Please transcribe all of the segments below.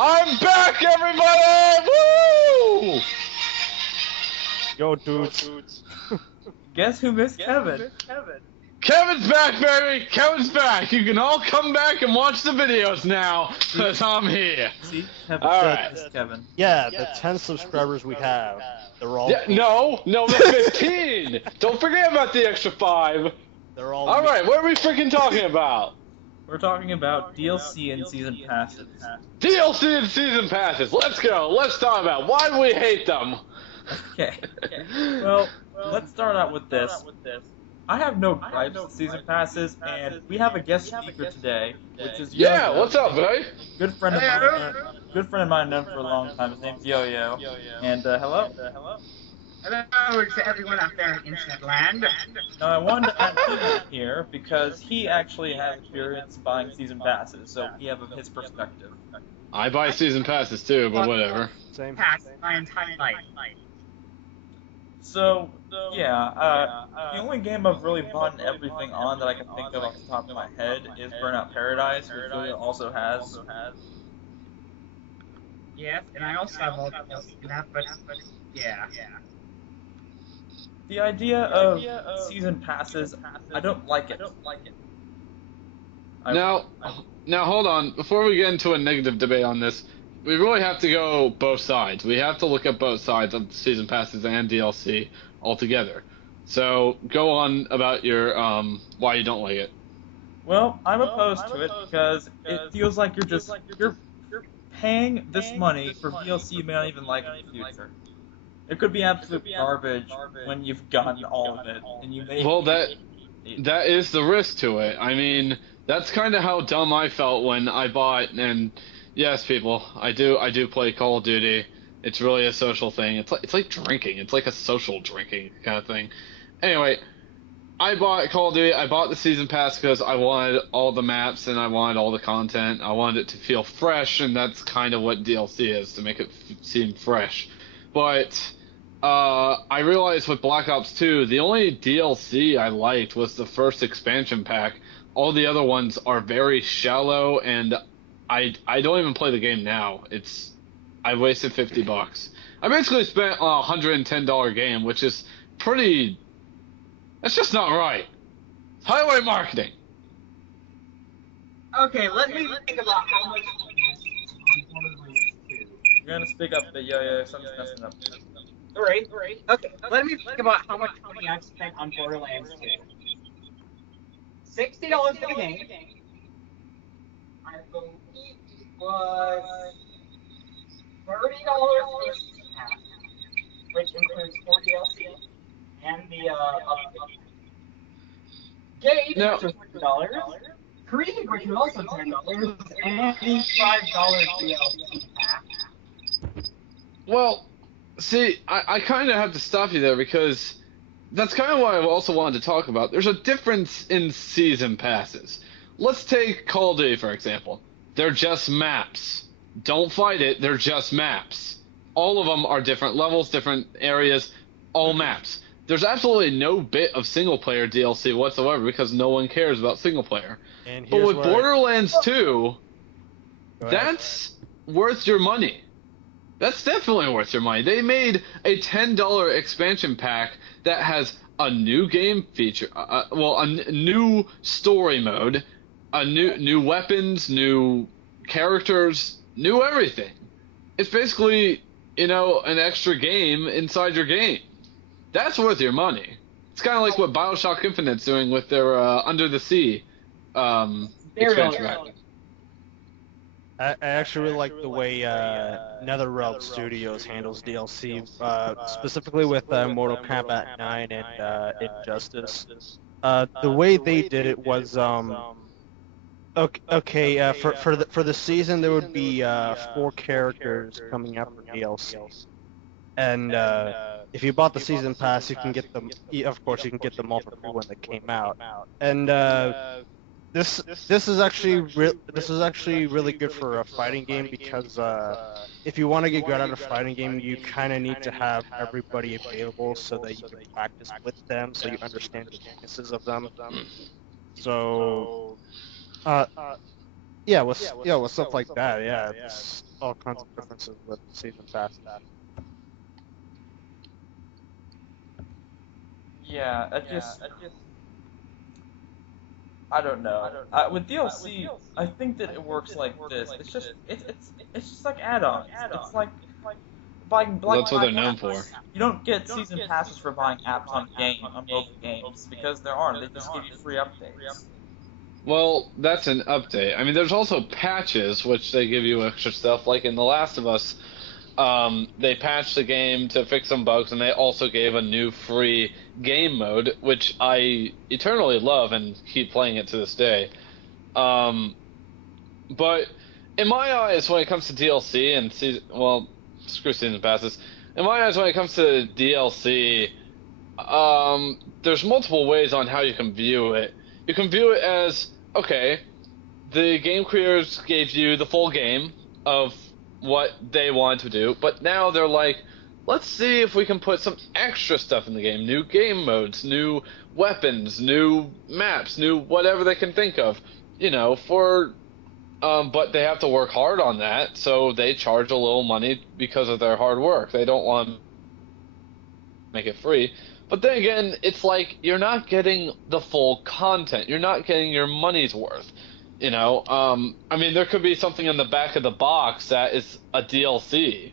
I'm back, everybody! Woo! Yo, dudes. Guess who missed Kevin? Kevin's back, baby! Kevin's back! You can all come back and watch the videos now, because I'm here. See? Kevin. Alright. Missed Kevin. Yeah, the 10 subscribers we have, they're all... Yeah, no, the 15! Don't forget about the extra 5! They're all... Alright, what are we freaking talking about? We're talking about DLC and season passes. DLC and season passes, let's go! Let's talk about why do we hate them? Okay. Well, let's start out with this. I have no gripes with season passes, and we have a guest speaker today, which is Yoyo. Yeah, what's up, buddy? Good friend of mine. Good friend of mine, known for a long time. His name's Yoyo. And hello. Hello to everyone out there in internet land. Now I wanted to add him here because he actually has experience buying season passes, so we have his perspective. I buy season passes too, but whatever. Same. Past my entire life. So, yeah, the only game I've really bought everything on that I can think of off the top of my head is Burnout Paradise, which Julia also has. Yes, and I also have all the DLC for that, but yeah. The idea of season passes, I don't like it. Now hold on. Before we get into a negative debate on this, we really have to go both sides. We have to look at both sides of season passes and DLC altogether. So go on about your why you don't like it. Well, I'm opposed to it because it feels like you're paying this money for DLC you may not even like in the future. It could be absolute garbage when you've gotten all of it, and you may. Well, that is the risk to it. I mean, that's kind of how dumb I felt when I bought. And yes, people, I do play Call of Duty. It's really a social thing. It's like drinking. It's like a social drinking kind of thing. Anyway, I bought Call of Duty. I bought the season pass because I wanted all the maps and I wanted all the content. I wanted it to feel fresh, and that's kind of what DLC is, to make it seem fresh. But I realized with Black Ops 2, the only DLC I liked was the first expansion pack. All the other ones are very shallow, and I don't even play the game now. I wasted $50. I basically spent a $110 game, which is pretty. That's just not right. Highway marketing. Okay, let me think about how much. You're gonna speak up, but Yo-Yo, something's messing up. Alright. Okay, let me think about how much money I've spent on Borderlands 2. $60 for the game. I believe it was $30 for the season pass, which includes 4 DLC and the Gate, which was $40. Creed, which was also $10, and the $5 DLC pack. Well, see, I kind of have to stop you there because that's kind of what I also wanted to talk about. There's a difference in season passes. Let's take Call of Duty, for example. They're just maps. Don't fight it, they're just maps. All of them are different levels, different areas, all maps. There's absolutely no bit of single-player DLC whatsoever because no one cares about single-player. But with Borderlands 2, that's worth your money. That's definitely worth your money. They made a $10 expansion pack that has a new game feature, a new story mode, new weapons, new characters, new everything. It's basically, an extra game inside your game. That's worth your money. It's kind of like what BioShock Infinite's doing with their Under the Sea expansion pack. I actually really like the way NetherRealm Studios handles DLC, specifically with Mortal Kombat 9 and Injustice. The way they did it was, for the season there would be 4 characters coming out for DLC, and if you bought the season pass, you can get them. Of course, you can get them all for free when they came out, and This is actually really good for a fighting game because if you want to get good at a fighting game, you kind of need to have everybody available so that you can practice with them, so you understand the weaknesses of them. So, with stuff like that. Yeah, there's all kinds of differences with season passes. Yeah, I don't know. With DLC, I think that it works like this. It's just like add-ons. It's like That's what they're buying known for. apps. You don't get season passes for buying apps on mobile games because there aren't. They just give you free updates. Well, that's an update. I mean, there's also patches, which they give you extra stuff. Like in The Last of Us, they patched the game to fix some bugs, and they also gave a new free game mode, which I eternally love and keep playing it to this day. Um, but in my eyes, when it comes to DLC and screw season passes. In my eyes, when it comes to DLC, there's multiple ways on how you can view it. You can view it as, okay, the game creators gave you the full game of what they wanted to do, but now they're like, let's see if we can put some extra stuff in the game. New game modes, new weapons, new maps, new whatever they can think of. But they have to work hard on that, so they charge a little money because of their hard work. They don't want to make it free. But then again, it's like you're not getting the full content. You're not getting your money's worth. I mean, there could be something in the back of the box that is a DLC.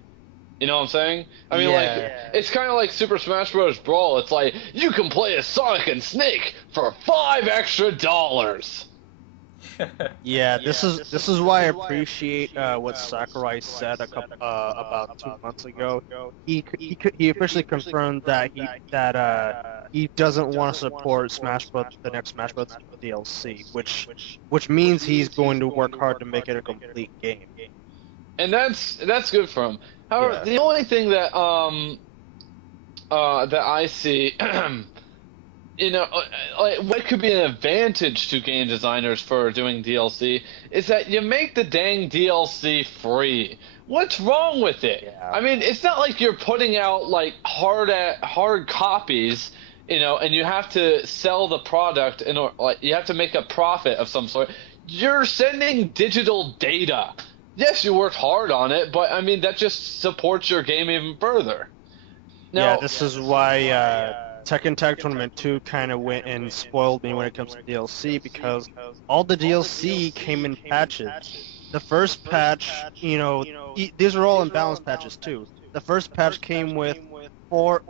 You know what I'm saying? I mean, like, it's kind of like Super Smash Bros. Brawl. It's like, you can play as Sonic and Snake for $5 extra. Yeah, this is why I appreciate what Sakurai said about 2 months ago. He officially confirmed that he doesn't want to support the next Smash Bros. DLC, which means he's going to work hard to make it a complete game. And that's good for him. However, the only thing that I see like what could be an advantage to game designers for doing DLC is that you make the dang DLC free. What's wrong with it? Yeah. I mean, it's not like you're putting out like hard copies, and you have to sell the product like you have to make a profit of some sort. You're sending digital data. Yes, you worked hard on it, but I mean that just supports your game even further. Now, this is why Tekken Tag Tournament 2 kind of went and spoiled me when it comes to DLC, because all the DLC came in patches. The first patch, these are all imbalanced patches too. The first patch came with four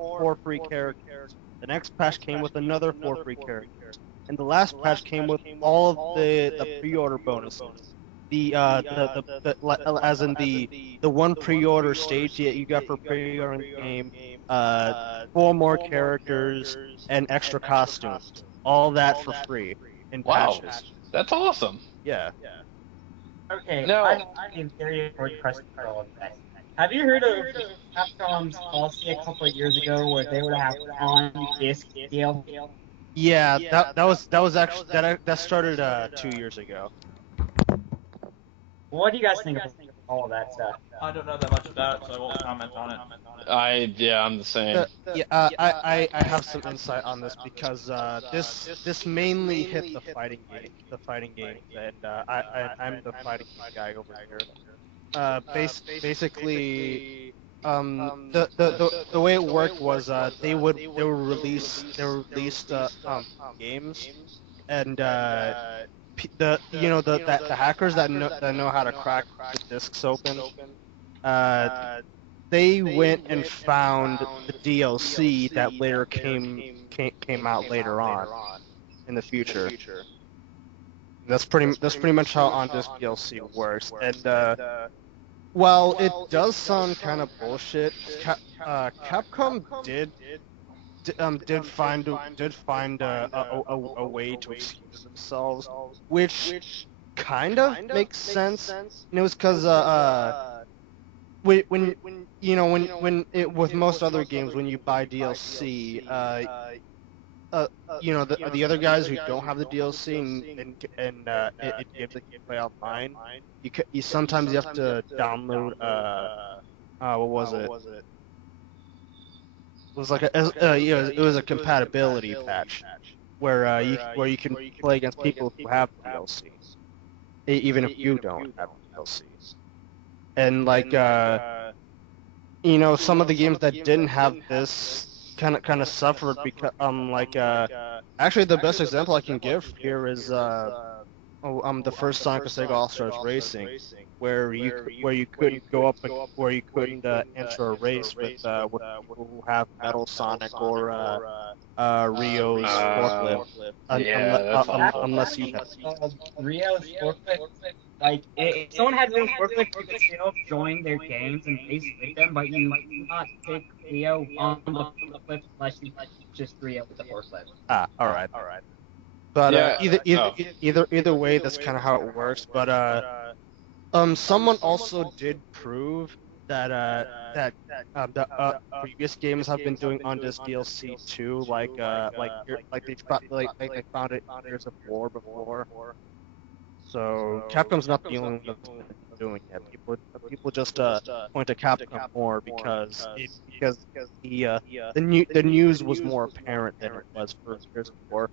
free characters. The next patch came with another 4 free characters. And the last patch came with all of the pre-order bonuses. As in the one pre-order stage that you got for pre-ordering the game, 4 more characters and extra costumes, all that for free in patches. That's awesome. Yeah. Okay, Now, I have a very important question for all of you guys. Have you heard of Capcom's policy a couple of years ago where they would have on-disc DLC? Yeah, that was actually that started 2 years ago. What do you guys think of all of that stuff? I don't know that much about it, so I won't comment on it. I'm the same. I have some insight on this because this mainly hit the fighting game, and I'm the fighting game guy over here. Basically, the way it worked was they would release games, and the hackers that know how to crack the discs open, they went and found the DLC that later came out later on in the future. That's pretty much how on-disc DLC works. And while it does sound kind of bullshit, Capcom did find a way to excuse themselves, which kind of makes sense. And it was because with most other games, when you buy DLC, the other guys who don't have the DLC and it gives the gameplay offline, you sometimes you have to download what was it? It was like it was a compatibility patch where you can play against people who have DLC. even if you don't have DLCs. And like you know, some of the games that didn't have this kind of suffered because actually the best example I can give here is the first Sonic the Sega All Stars Racing, where you couldn't go up where you couldn't enter a race with people who have Metal Sonic or Rio's forklift Yeah, that's unless you had. Rio's forklift. Like, if someone had Rio's forklift, you could still join their games and race with them, but you cannot take Rio on the forklift unless you just Rio with the forklift. Ah, all right. But Yeah. either way, that's kind of how it works. But someone also did prove that the previous games have been doing on this DLC too, they found it in Gears of War before. So Capcom's not the only one that's been doing it. People just point to Capcom more because the news was more apparent than it was for Gears of War.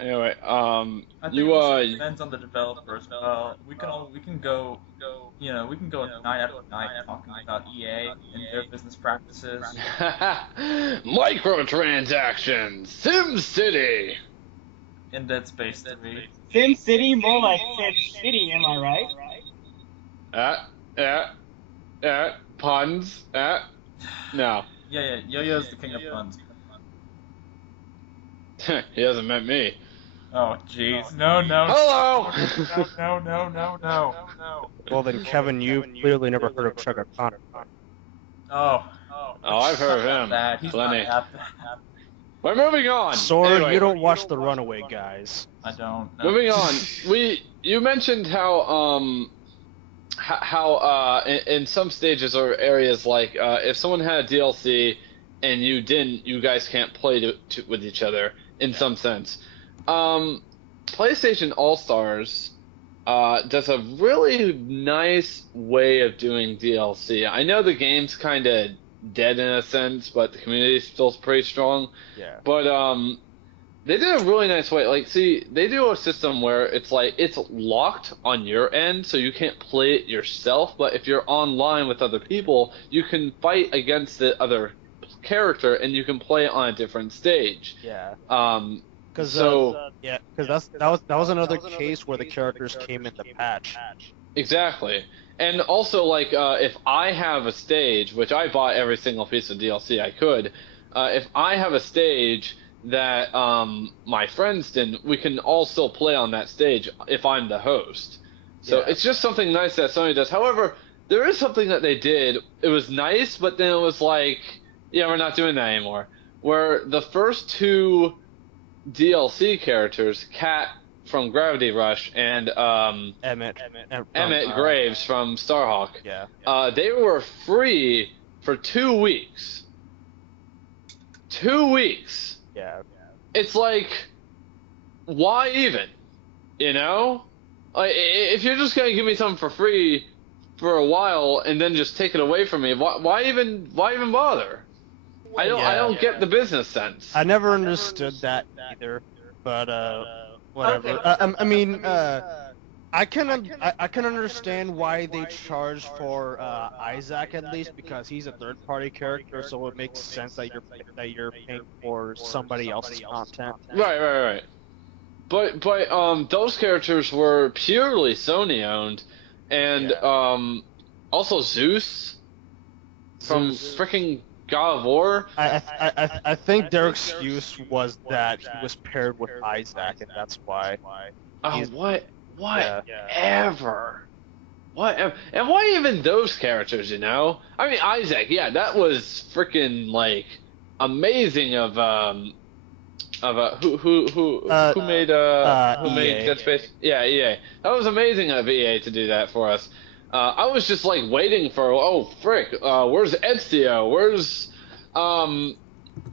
Anyway, I think you it also depends on the developers. We can go night after night talking about EA and their business practices. microtransactions, SimCity. In Dead Space 3. Sin City, more like Sin City, am I right? Puns. No. Yeah, Yo-Yo's the king of puns. He hasn't met me. Oh, jeez. No. Hello! No. Well then, Kevin, you've clearly never heard of Chugga Connor. Oh, I've heard of him. bad. He's Plenty. not that bad. We're moving on. Sword, Anyway, you don't watch The Runaway Guys. I don't know. moving on. You mentioned how in some stages or areas like if someone had a DLC and you didn't, you guys can't play with each other in some sense. PlayStation All Stars does a really nice way of doing DLC. I know the game's kind of dead in a sense, but the community's still pretty strong. Yeah. But they did a really nice way. Like, see, they do a system where it's like it's locked on your end, so you can't play it yourself. But if you're online with other people, you can fight against the other character, and you can play it on a different stage. Yeah. Because that was another case where the characters came in the patch. exactly. And also, like, if I have a stage, which I bought every single piece of DLC I could, if I have a stage that my friends didn't, we can all still play on that stage if I'm the host. So Yeah. it's just something nice that Sony does. However, there is something that they did. It was nice, but then it was like, yeah, we're not doing that anymore. Where the first two DLC characters, Kat from Gravity Rush and Emmett Graves from Starhawk, Yeah. they were free for 2 weeks. 2 weeks. Yeah. It's like, why even? You know? Like, if you're just gonna give me something for free for a while and then just take it away from me, why even bother? I don't get the business sense. I never understood that either, but whatever. I mean, I can understand why they charge for Isaac at least, because he's a third-party character, so it makes sense that you're paying for somebody else's content. Right. But those characters were purely Sony owned, and also Zeus from frickin' God of War. I think their excuse was that he was paired with Isaac, and that's why. Whatever. And why even those characters? You know, I mean Isaac. Yeah, that was freaking like amazing. Of who made EA. Dead Space? Yeah, EA. That was amazing of EA to do that for us. I was just like waiting for, oh frick, where's Ezio? Where's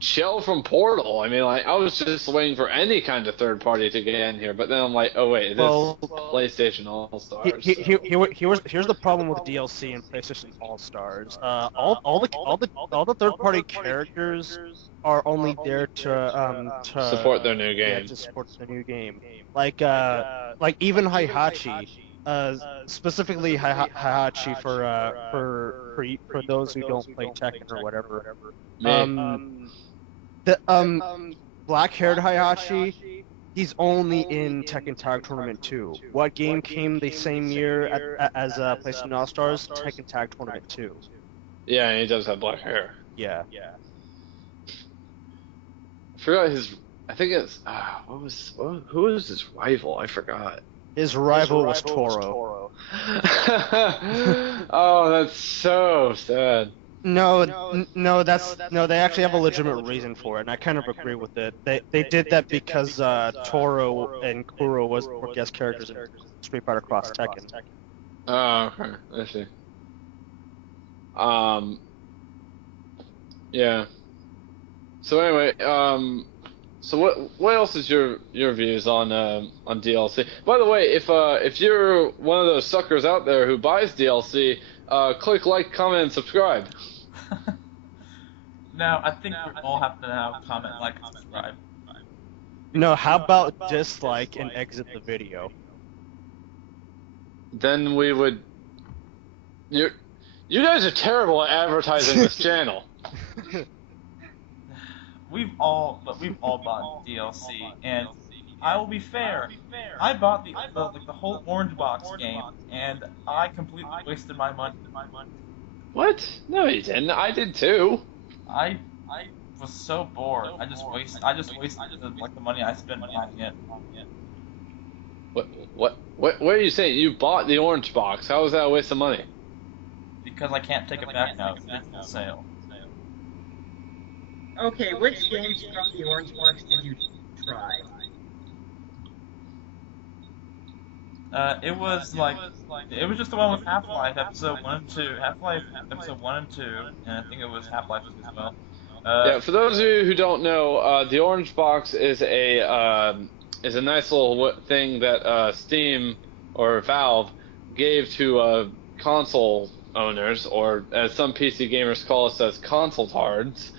chill from Portal. I mean, like, I was just waiting for any kind of third party to get in here, but then I'm like, oh wait, it is PlayStation All Stars. Here's the problem with DLC and PlayStation All Stars. All the third party characters are only there to Support their new yeah, game. to support the new game. Like even Heihachi, specifically Heihachi for those who don't play Tekken or whatever. Me. Black-haired Heihachi, he's only in Tekken Tag Tournament 2. What game came the same year as PlayStation All Stars? Tekken Tag Tournament 2. Yeah, and he does have black hair. Yeah. I forgot his. I think it's. Who was his rival? I forgot. His rival was Toro. Oh, that's so sad. No, they actually have a legitimate reason for it, and I kind of agree with it. They did that because Toro and Kuro were guest characters in Street Fighter Cross Tekken. Oh, okay. I see. Yeah. So anyway, so what else is your views on DLC? By the way, if you're one of those suckers out there who buys DLC, click like, comment, and subscribe. No, I think we all have to now comment, like, and subscribe. No, how about dislike and exit the video? Then we would. You guys are terrible at advertising this channel. We've all bought DLC, and I will be fair. I bought the whole Orange Box game, and I completely wasted my money. What? No, you didn't. I did too. I was so bored. I just wasted the money I spent buying it. What are you saying? You bought the Orange Box. How was that a waste of money? Because I can't take it back now. It's on sale. Okay, which games from the Orange Box did you try? It was just the one with Half-Life Episode 1 and 2. Half-Life Episode 1 and 2, and I think it was Half-Life as well. Yeah, for those of you who don't know, the Orange Box is a nice little thing that Steam or Valve gave to console owners, or as some PC gamers call us as console tards,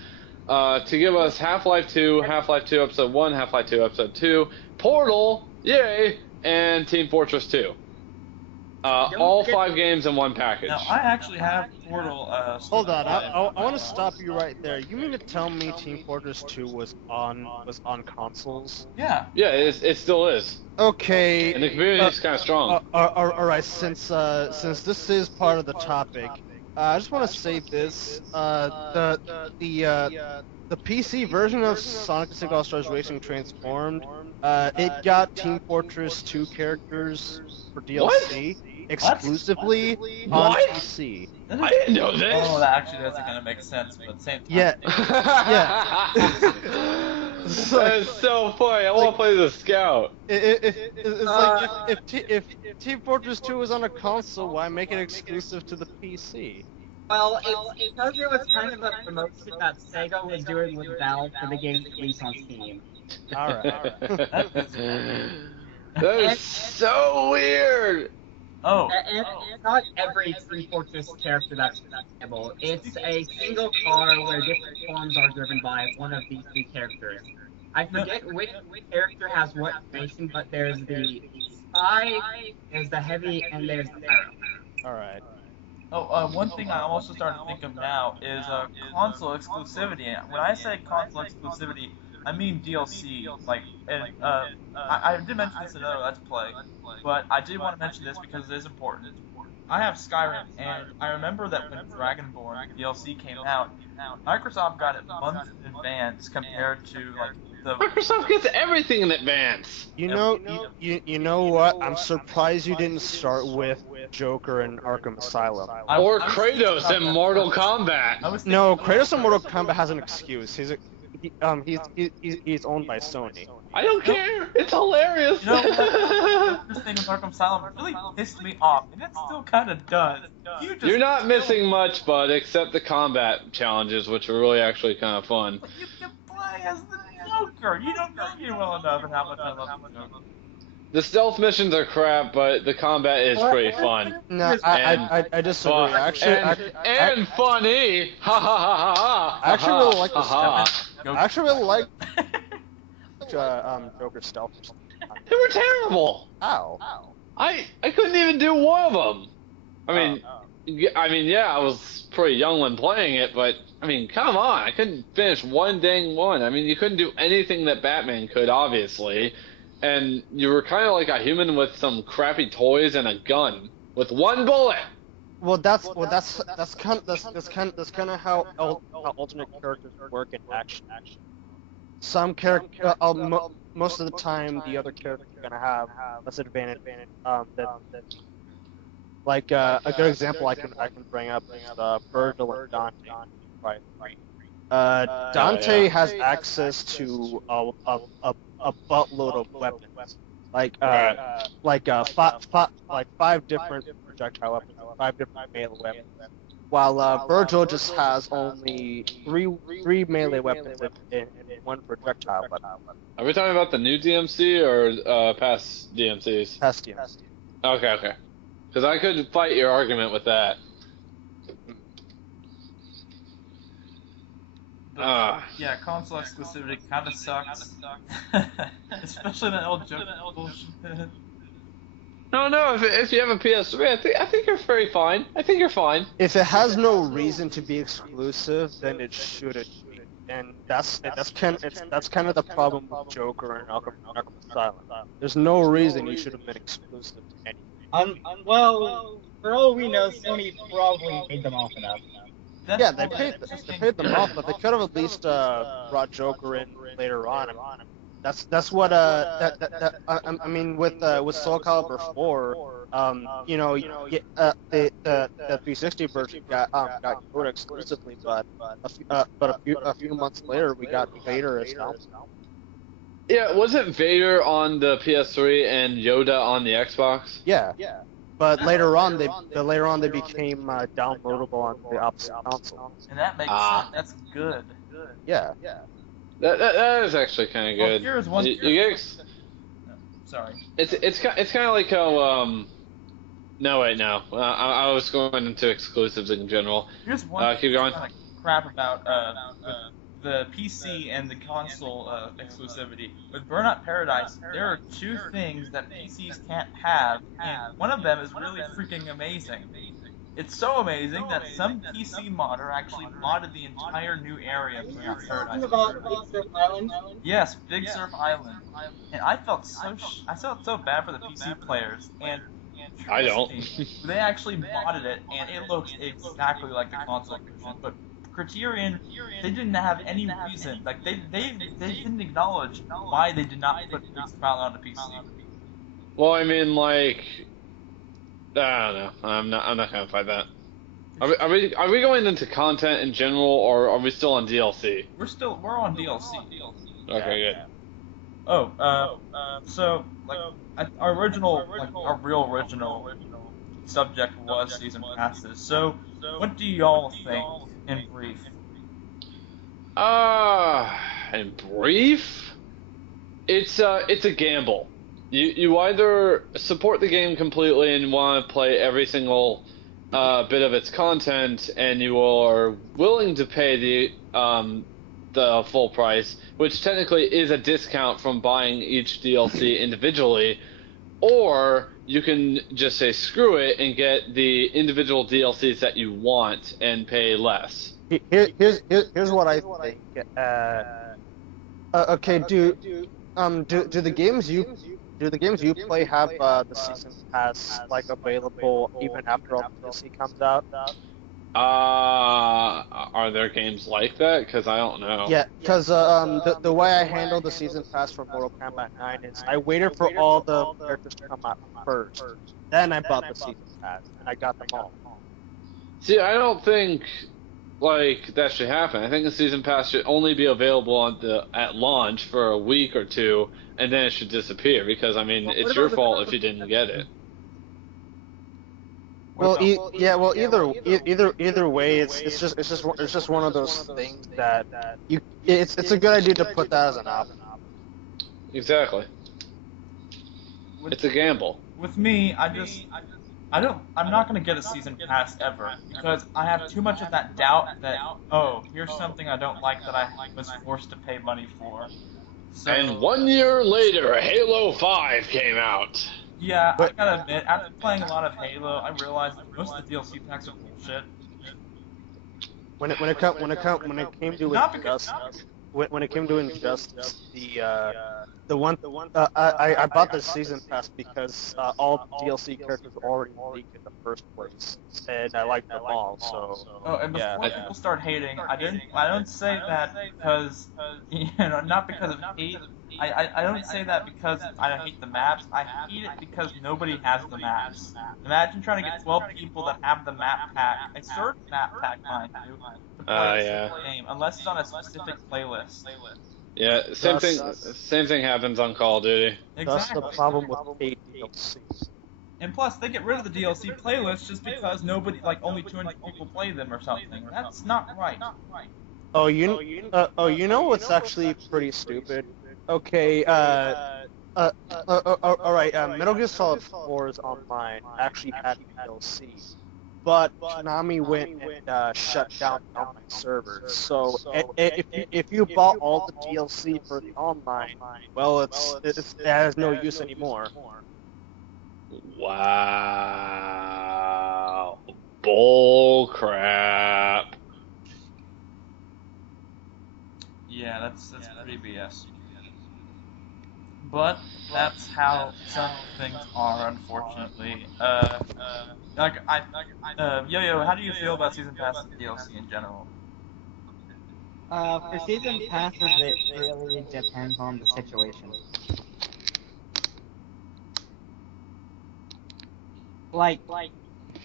to give us Half-Life 2, Half-Life 2 Episode 1, Half-Life 2 Episode 2, Portal, yay, and Team Fortress 2. All 5 games in one package. Now, I actually have Portal. Hold on, I want to stop you right there. You mean to tell me Team Fortress 2 was on consoles? Yeah. Yeah, it still is. Okay. And the community is kind of strong. All right, since this is part of the topic, I just want to say this: the PC version of Sonic the All Stars Racing Transformed, it got Team Fortress 2 characters for DLC exclusively on PC. I didn't know this. Oh, that actually doesn't kind of make sense, but at the same time. Yeah. That is so funny. I want to play the Scout. It's like if Team Fortress 2 was on a console, why make it exclusive to the PC? Well, it's because it was kind of a promotion that Sega was doing with Valve for the game's release on Steam. Alright. That is so weird. Oh. And it's not every Team Fortress character that's playable. It's a single car where different forms are driven by one of these 3 characters. I forget which character has what information, but there's the spy, there's the heavy, and there's the pyro. Alright. Oh, one thing I'm also starting to think of now is console exclusivity. And when I say console exclusivity, I mean DLC. Like, and I did mention this in another Let's Play, but I did want to mention this because it is important. I have Skyrim, and I remember that when Dragonborn DLC came out, Microsoft got it months in advance compared to like the. Microsoft gets everything in advance. You know what? I'm surprised you didn't start with Joker and Arkham Asylum. Or Kratos in Mortal Kombat. No, Kratos in Mortal Kombat has an excuse. He's owned by Sony. I don't care. It's hilarious. You know, the thing Batman Arkham Asylum really pissed me off, and it still kind of does. You're not missing much, bud, except the combat challenges, which are really actually kind of fun. But you can play as the Joker. You don't know me well enough, and how much I love the Joker. The stealth missions are crap, but the combat is pretty fun. No, I disagree. Fun. Actually, and funny. Ha ha ha ha ha. I actually really like the ha, stealth. I actually really like Joker stealth. They were terrible. Ow. I couldn't even do one of them. I mean, yeah, I was pretty young when playing it, but I mean, come on, I couldn't finish one dang one. I mean, you couldn't do anything that Batman could, obviously, and you were kind of like a human with some crappy toys and a gun with one bullet. Well, that's kind of how alternate characters work in action. Some character, most of the time, the other character are gonna have less advantage. Like a good example I can bring up is Virgil and Dante. Right. Dante has access to a buttload of weapons, like five different projectile weapons, 5 different melee weapons, while Virgil just has only three melee weapons and 1 projectile weapon. Are we talking about the new DMC or past DMCs? Past DMC. Okay. Because I could fight your argument with that. Yeah, console exclusivity kind of sucks. Especially that old Joker bullshit. No. If you have a PS3, I think you're very fine. I think you're fine. If it has no reason to be exclusive, then it shouldn't be. And that's kind of the problem with Joker and Arkham Asylum. There's no reason you should have been exclusive to anything. Well, for all we know, Sony probably paid them off enough. Yeah, they paid them off, but they could have at least brought Joker in later on. That's what I mean with Soul Calibur 4, the 360 version got Yoda exclusively, but a few months later we got Vader as well. Yeah, wasn't Vader on the PS3 and Yoda on the Xbox? Yeah. But later on they became downloadable on the opposite console. And that makes sense. That's good. Yeah. That is actually kind of good. Here's one. Sorry. It's kind of like how No wait, no. I was going into exclusives in general. Here's one. Keep going. Kind of crap about the PC and the console exclusivity. With Burnout Paradise, there are 2 things that PCs can't have, and one of them is really freaking amazing. It's so amazing that some PC modder actually modded the entire new area of Burnout Paradise. About Big Surf Island? Yes, Big Surf Island. And I felt so bad for the PC players, and I don't. They actually modded it, and it looks exactly like the console version, but Criterion, they didn't have any reason. Like they didn't acknowledge why they did not put Big Surf Island on the PC. Well, I mean, like, I don't know. I'm not gonna fight that. Are we going into content in general, or are we still on DLC? We're on DLC. Okay, good. So like our real original subject was season passes. So what do y'all think in brief? In brief, it's a gamble. You either support the game completely and want to play every single bit of its content, and you are willing to pay the full price, which technically is a discount from buying each DLC individually, or you can just say screw it and get the individual DLCs that you want and pay less. Here's what I think. Okay, do the games you play have the season pass like available even after all the DLC comes out? Are there games like that? Because I don't know. Yeah, because the way I handled the season pass for Mortal Kombat 9 is I waited for all the characters to come out first, then I bought the season pass, and I got them all. See, I don't think like that should happen. I think the season pass should only be available at launch for a week or 2, and then it should disappear because I mean Well, it's what your about the fault crowd if you didn't get it. Well, either way, it's just one of those things that it's a good idea to put that as an option. Exactly. with, It's a gamble. with me, I'm not gonna get a season pass ever because I have too much of that doubt that, oh, here's something I don't like that I was forced to pay money for. So, And 1 year later, Halo 5 came out. yeah, I But gotta admit, after playing a lot of Halo, I realized that most of the DLC packs are bullshit. when it came to Not because Injustice, when it came to Injustice, the one I bought the season pass because all DLC characters were already leaked in the first place, and I liked them all. So Oh, and yeah. before people start hating, I don't say that because, not because of hate. I don't say that because I hate the maps. I hate it because nobody has the maps. Imagine trying to get 12 people that have the map pack, a certain map pack, mind you, to play a Yeah. single game, unless it's on a specific playlist. Yeah, same thing happens on Call of Duty. That's the Exactly. problem with paid DLC. And plus, they get rid of the DLC playlist just because nobody, like, only 200 people play them or something. That's not right. You know what's actually pretty stupid? Okay, all right. Metal Gear Solid 4's online actually had DLC, but Konami went and shut down the online servers. So if you bought all the DLC for the online, well, it has no use anymore. Wow. Bull crap. Yeah, that's pretty BS. But that's how some things are, unfortunately. Yo-Yo, how do you feel about season pass and DLC in general? For season passes, it really depends on the situation. Like,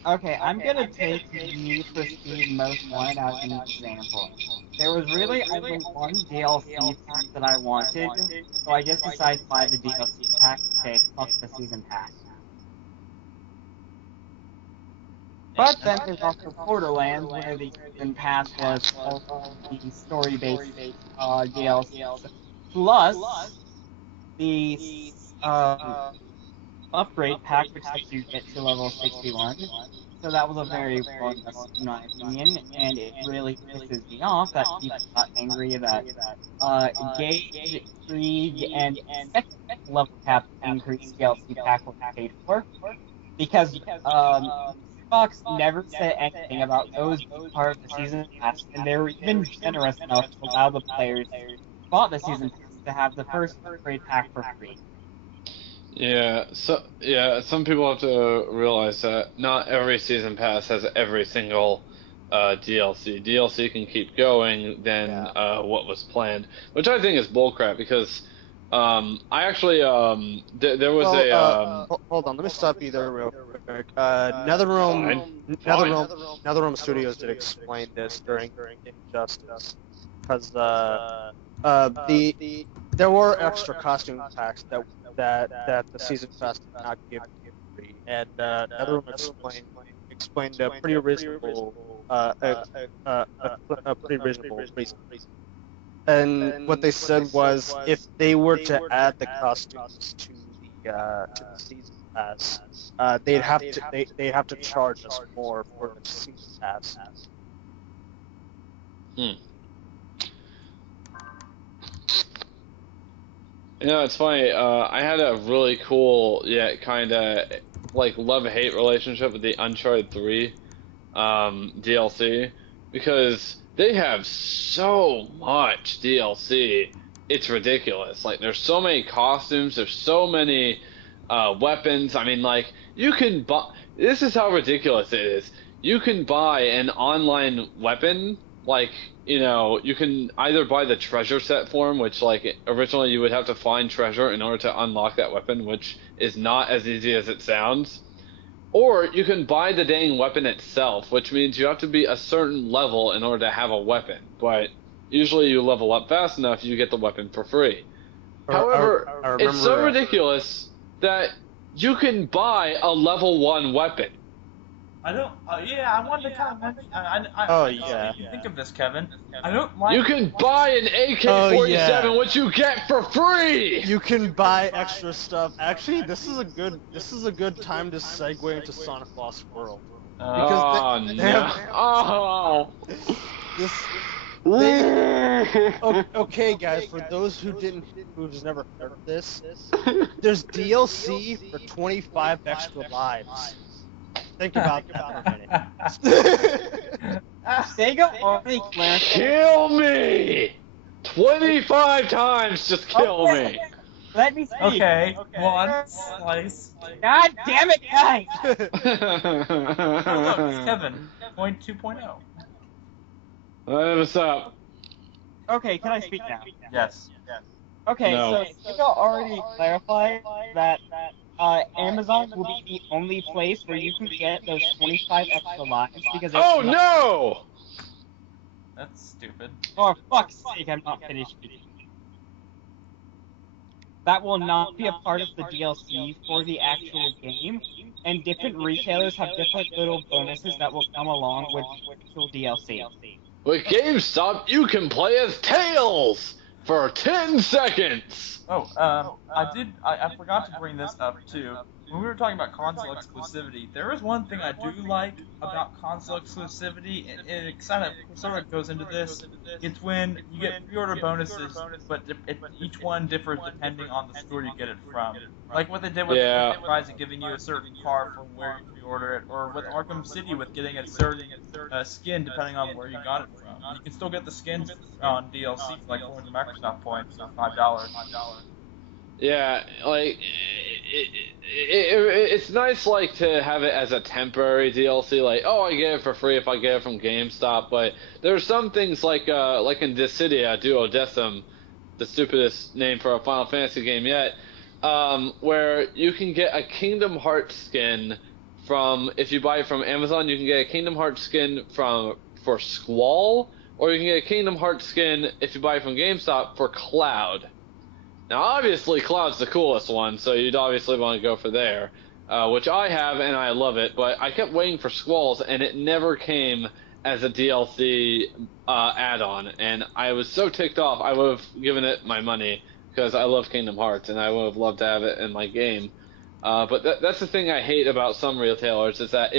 okay, I'm gonna take Need for Speed Most Wanted as an example. There was really only one DLC pack that I wanted, so I just decided to buy the DLC pack. Okay, fuck the season pass. But then there's also Borderlands, where the season pass was all the story-based DLCs, plus the upgrade pack, which lets you get to level 61. So that was a very bonus, in my opinion, and it really pisses me off that people got angry that Gauge, Krieg, and second level cap increase DLC pack was paid for, because Xbox never said anything about those being part of the season pass, and they were even generous enough to allow the players who bought the season pass to have the first upgrade pack for free. Some people have to realize that not every season pass has every single DLC. DLC can keep going than what was planned, which I think is bullcrap because I actually there was Hold on, let me stop you there real quick. NetherRealm Studios did explain this during Injustice, because there were extra costume packs that the season pass did not give free, and NetherRealm explained a pretty reasonable reason. And what they said was, if they were to add the costumes to the season pass, they'd have to charge us more for the season pass. You know, it's funny. I had a really cool, yet kind of like love-hate relationship with the Uncharted 3 DLC because they have so much DLC. It's ridiculous. Like, there's so many costumes. There's so many weapons. I mean, like, you can buy. This is how ridiculous it is. You can buy an online weapon. Like, you know, you can either buy the treasure set form, which, like, originally you would have to find treasure in order to unlock that weapon, which is not as easy as it sounds. Or you can buy the dang weapon itself, which means you have to be a certain level in order to have a weapon. But usually you level up fast enough, you get the weapon for free. However, I it's so remember, ridiculous that you can buy a level 1 weapon. I don't. Yeah, I wanted to kind of mention. Oh, I just yeah. made me think of this, Kevin. I don't like. You can buy an Oh, AK-47, yeah. which you get for free. You can buy extra stuff. Actually, this is a good time to segue into Sonic Lost World. Because Oh they no! have Oh. this. Okay, guys, for those who's never heard of this, there's DLC for 25 extra lives. Think about that for a minute. Sega already clarified. Kill me! 25 times, just kill me. Let me speak. Okay, one slice. God damn it, guys! Oh look, it's Kevin. Point 2.0. What's up? Okay, can I speak now? Yes. Okay, No. so Sega already clarified that Amazon will be the only place where you can get those 25 extra lives because it's Oh not. no! That's stupid. For fuck's sake, I'm not finished speaking. That will not be a part of the DLC for the actual game, and different retailers have different little bonuses that will come along with the actual DLC. With GameStop, you can play as Tails for 10 seconds. Oh, I forgot to bring this up too. When we were talking about console exclusivity, there is one thing I do like about console exclusivity, and it sort of goes into this. It's when you get pre-order bonuses, but each one differs depending on the store you get it from. Like what they did with Yeah. Rising, giving you a certain car from where you pre-order it, or with Arkham City with getting a certain skin depending on where you got it from. You can still get the skins on DLC for like 400 Microsoft points or $5. Yeah, like it's nice, like to have it as a temporary DLC. Like, oh, I get it for free if I get it from GameStop. But there's some things like in Dissidia Duodecim, the stupidest name for a Final Fantasy game yet, where you can get a Kingdom Hearts skin from, if you buy it from Amazon, you can get a Kingdom Hearts skin for Squall, or you can get a Kingdom Hearts skin if you buy it from GameStop for Cloud. Now, obviously, Cloud's the coolest one, so you'd obviously want to go for there, which I have, and I love it, but I kept waiting for Squalls, and it never came as a DLC add-on, and I was so ticked off, I would have given it my money, because I love Kingdom Hearts, and I would have loved to have it in my game. But that's the thing I hate about some retailers, is that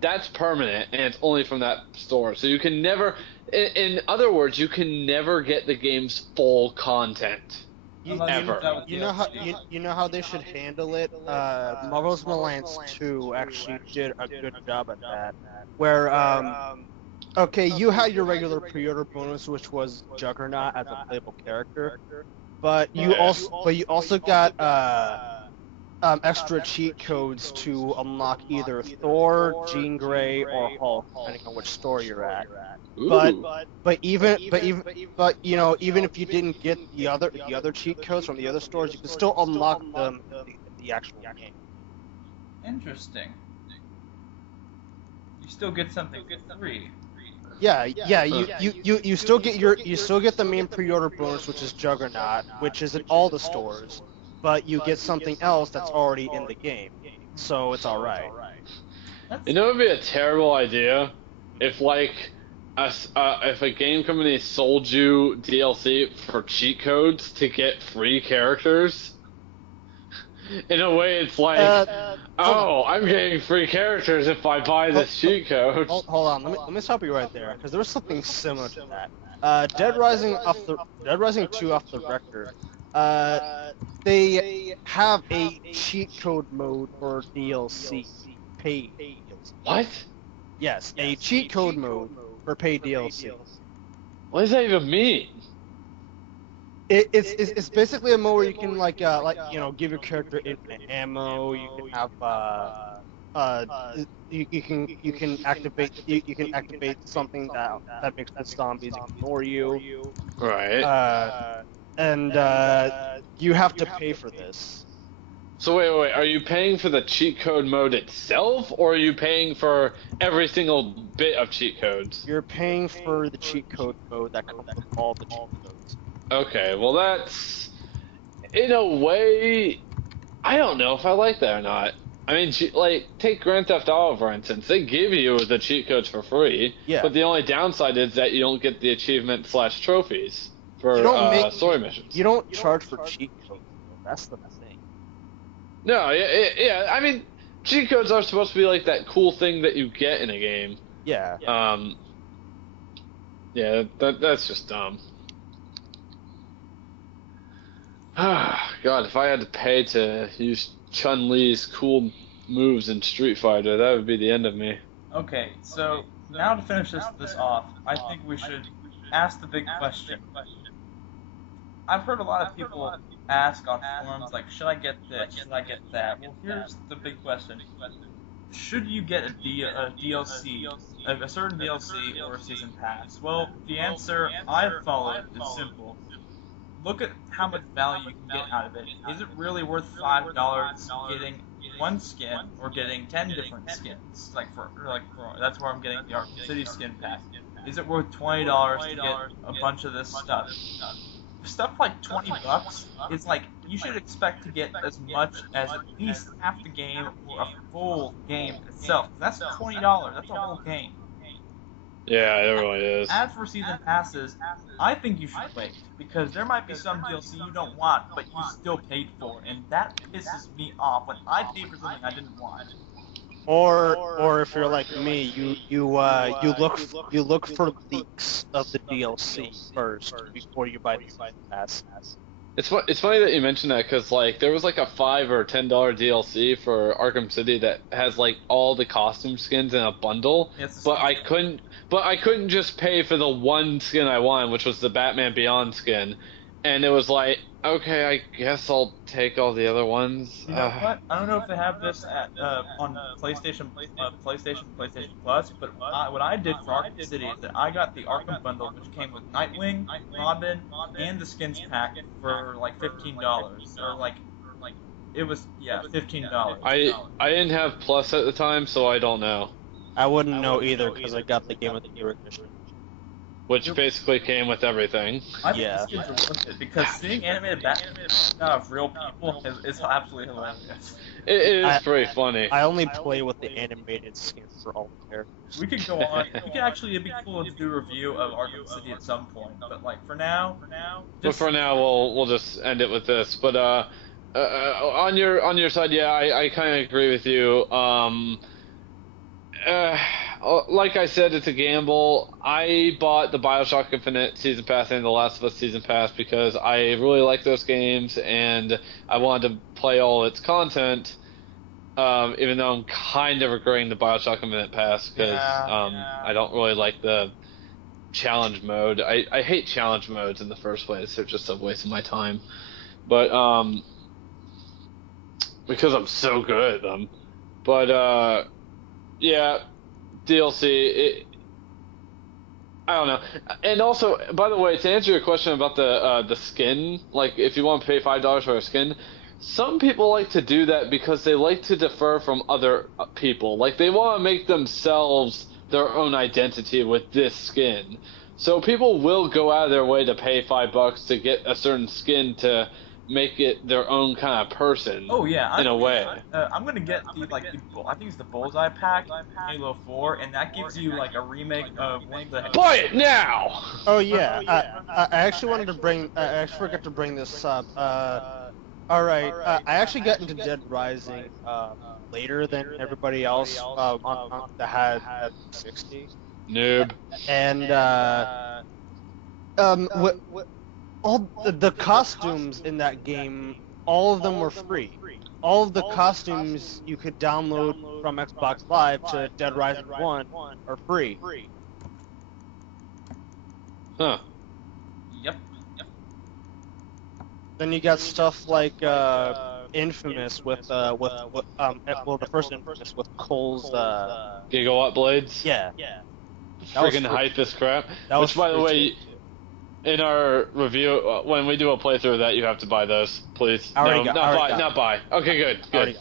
that's permanent, and it's only from that store, so you can never... In other words, you can never get the game's full content. Ever. You know how they should handle it? Marvel's Alliance 2 actually did a good job at that. Where, okay, you had your regular pre-order bonus, which was Juggernaut as a playable character, but you also got extra cheat codes to unlock either Thor, Jean Grey, or Hulk, depending on which store you're at. Ooh. But even you know, even if you didn't get the other cheat codes from the other stores, you can still unlock them in the actual game. Interesting. You still get something for free. Yeah. You still get the main pre-order bonus, which is Juggernaut, which is in all the stores, but you get something else that's already in the game, so it's all right. You know, it would be a terrible idea if, like, if a game company sold you DLC for cheat codes to get free characters. In a way, it's like, I'm getting free characters if I buy this cheat code. Hold on, let me stop you right there, because there was something similar to that. Dead Rising 2 off the record. They have a cheat code mode for DLC, paid DLC. What? Yes, a cheat code mode for paid DLC. What does that even mean? It's basically a mode where you can like give your character infinite ammo. You can have you can activate something that makes the zombies ignore you. Right. And you have to pay for this. So wait, are you paying for the cheat code mode itself, or are you paying for every single bit of cheat codes? You're paying for the cheat code mode that comes with all the cheat codes. Okay, well that's in a way. I don't know if I like that or not. I mean, like take Grand Theft Auto for instance. They give you the cheat codes for free, Yeah. but the only downside is that you don't get the achievement / trophies You for don't make story missions. You don't charge for cheat codes. That's the thing. No, yeah. I mean, cheat codes are supposed to be like that cool thing that you get in a game. Yeah. Yeah, that's just dumb. God, if I had to pay to use Chun-Li's cool moves in Street Fighter, that would be the end of me. Okay, so now to finish this off, I think we should ask the big question. I've heard a lot of people ask on forums, like, should I get this? Should I get that? Well, here's the big question. Should you get a DLC, a certain DLC or a season pass? Well, the answer I've followed is simple. Look at how much value you can get out of it. Is it really worth $5 getting one skin or getting 10 different skins? That's where I'm getting the Arkham City skin pack. Is it worth $20 to get a bunch of this stuff? Stuff like $20 is like you should expect to get as much as at least half the game or a full game itself. That's $20. That's a whole game. Yeah, it really is. As for season passes, I think you should wait, because there might be some DLC you don't want, but you still paid for, and that pisses me off when I pay for something I didn't want. Or if you're like me, you look for leaks of the DLC first before you buy the season pass. It's funny that you mentioned that because like there was like a $5 or $10 DLC for Arkham City that has like all the costume skins in a bundle, but I couldn't just pay for the one skin I wanted, which was the Batman Beyond skin, and it was like, okay, I guess I'll take all the other ones. You know what? I don't know if they have this on PlayStation Plus, but what I did for Arkham City is that I got the Arkham bundle, which came with Nightwing, Robin, and the skins pack for like $15, or like it was $15. I didn't have Plus at the time, so I don't know. I wouldn't know either because I got the game with the new edition. Which basically came with everything. I think the skins are worth it because seeing animated Batman of real people is absolutely hilarious. It is pretty funny. I only play with the animated skins for all the characters. We could go on. We could actually, it'd be cool to do a review of Arkham City at some point. But like for now, But for now, we'll just end it with this. But on your side, yeah, I kind of agree with you. Like I said, it's a gamble. I bought the BioShock Infinite Season Pass and the Last of Us Season Pass because I really like those games and I wanted to play all its content. Even though I'm kind of regretting the BioShock Infinite Pass because I don't really like the challenge mode. I hate challenge modes in the first place. They're just a waste of my time. But because I'm so good at them. But yeah. DLC, I don't know. And also, by the way, to answer your question about the skin, like if you want to pay $5 for a skin, some people like to do that because they like to differ from other people. Like they want to make themselves their own identity with this skin. So people will go out of their way to pay $5 to get a certain skin to make it their own kind of person. Oh yeah, in a way. I'm gonna get I think it's the Bullseye pack, Halo 4, and that gives you like a remake of one of the. Buy it now! Oh yeah, I actually wanted to bring. I actually forgot to bring this up. All right, I actually got into Dead Rising later than everybody else on the had 60. Noob. And all the costumes in that game, all of them were free. All of the costumes you could download from Xbox Live to Dead Rising 1 are free. Huh. Yep. Then you got stuff like Infamous with the first Infamous with Cole's Gigawatt blades? Yeah. Freaking hype this crap. Which, by the way, in our review, when we do a playthrough of that, you have to buy those, please. Not buy. Okay, good.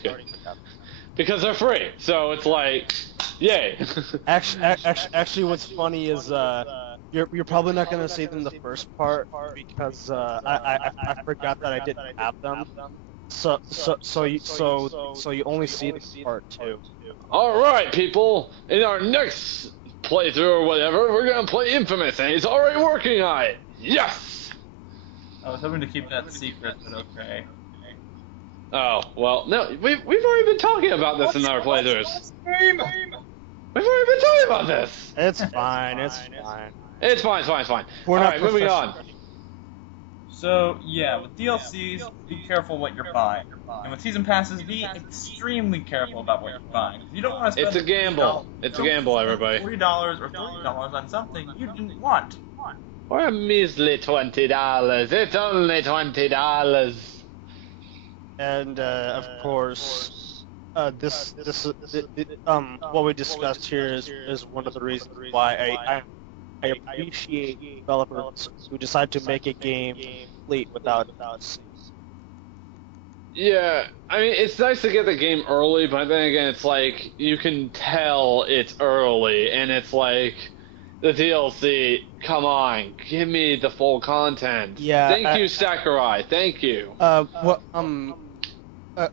Because they're free, so it's like, yay. Actually, what's funny is you're probably not gonna see them the first part because I forgot that I didn't have them. So you only see the part two. All right, people. In our next playthrough or whatever, we're gonna play Infamous, and he's already working on it. Yes. I was hoping to keep that secret, but okay. Oh well, no, we've already been talking about this in our playthroughs. We've already been talking about this. It's fine. It's fine. It's fine. It's fine. It's fine. We're All not right, moving on. So, yeah, with DLCs, be careful what you're buying. And with season passes, be extremely careful about what you're buying. You don't want to spend It's a gamble. It's a gamble, everybody. $40 or $30 on something you didn't want. Or a measly $20. It's only $20. And of course, what we discussed here is one of the reasons why I appreciate developers who decide to make a game complete without DLC. Yeah, I mean, it's nice to get the game early, but then again, it's like, you can tell it's early, and it's like, the DLC, come on, give me the full content. Yeah. Thank you, Sakurai, thank you.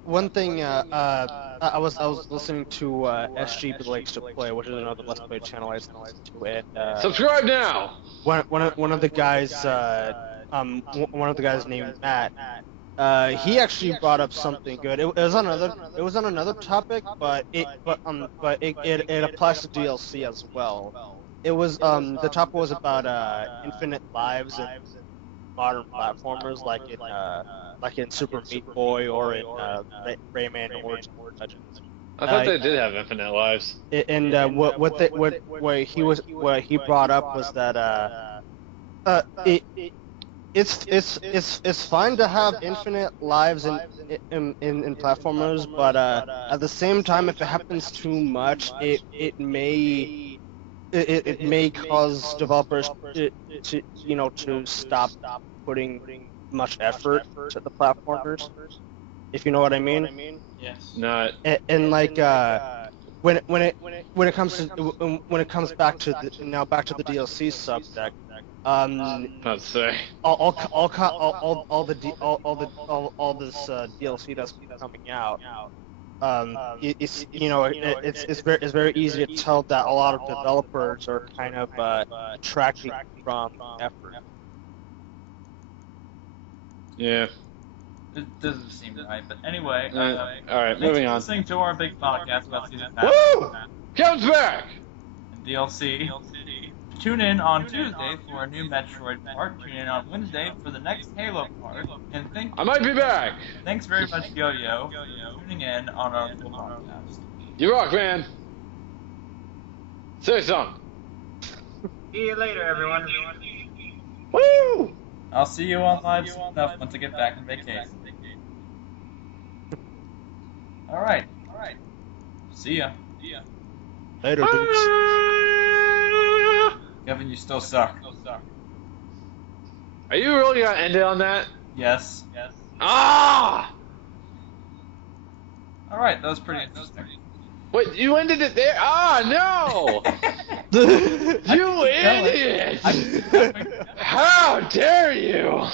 One thing, I was listening to SG Likes to Play, which is another Let's Play channel I listen to, and Subscribe now! one of the guys, one of the guys named Matt, he actually brought up something good. It was on another topic, but it applies to DLC as well. It was the topic was about infinite lives and modern platformers like in Super Meat Boy or in Rayman Origins Legends. I thought they did have infinite lives. And what he brought up was that it's fine to have infinite lives in platformers, but at the same time, if it happens too much, it may cause developers to stop putting much effort to the platformers, if you know what I mean. Yes. Not. And like when it comes back to the DLC subject, Let's say. all this DLC that's coming out, it's very easy to tell that a lot of developers are kind of detracting from effort. Yeah. It doesn't seem right, but anyway. Alright, Thanks moving for on. listening to our big podcast about season pass Woo! Comes back! and DLC. Tune in on Tuesday for a new Metroid part. Tune in on Wednesday for the next Halo part. And I might be back! thanks very much, Yoyo, for tuning in on our full podcast. You rock, man! Say something. See you later, everyone. Woo! I'll see you on live stuff once I get back from vacation. Alright. See ya. Later, dudes. Kevin, you still suck. Are you really gonna end it on that? Yes. Ah! Alright, that was pretty interesting. Wait, you ended it there? Ah, no! You idiot! How dare you!